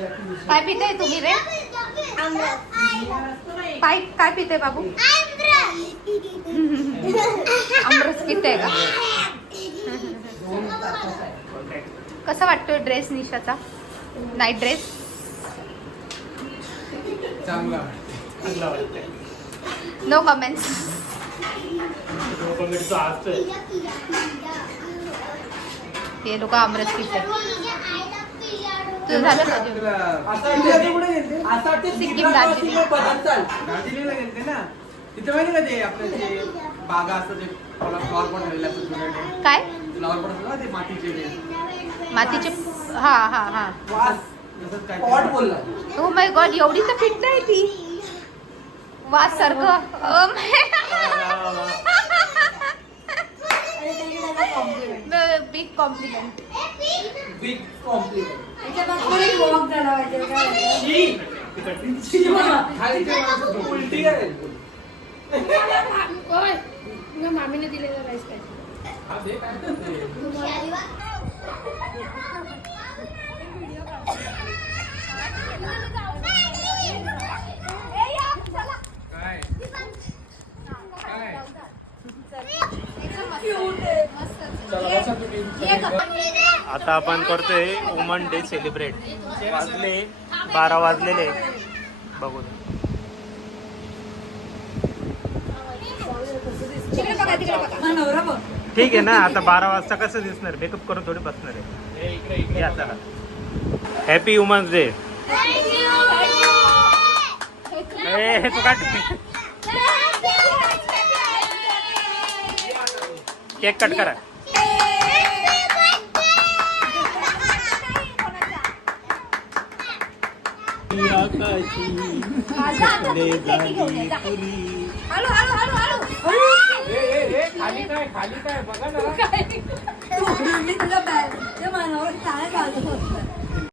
काय पिते तुम्ही रे? काय पिते बाबू? आमरस पिते का? कसा वाटतोय ड्रेस निशाचा? नाईट ड्रेस चांगला वाटतंय. No comments. ते लोक आमरस पिते. तुझं झालं का जेवण? सिक्कीम दार्जिलिंग. दार्जिलिंगला गेलते ना, तिथे माहिती का ते आपलं जे बागा असतं ते फ्लॉवर पॉट ठेवलेलं असतं. काय फ्लॉवर पॉट असतं ना ते मातीचे ते. मातीचे? हा हा हा. वास तसंच काय पॉट बोलला. ओ माय गॉड, एवढी तर फिट नाही ती. वास सारखं. Big compliment. Big compliment. उलटी करेल. मामीने दिलेला राईस पाहिजे. हा दे काय करते. आता आपण करतोय वुमन डे सेलिब्रेट. वाजले 12 वाजलेले बघू. ठीक आहे ना, आता 12 वाजता कसं दिसणार? मेकअप करून थोडी बसणार आहे. या चला. Happy women's day. तू काट. केक कट करा. खाली काय बघा ना.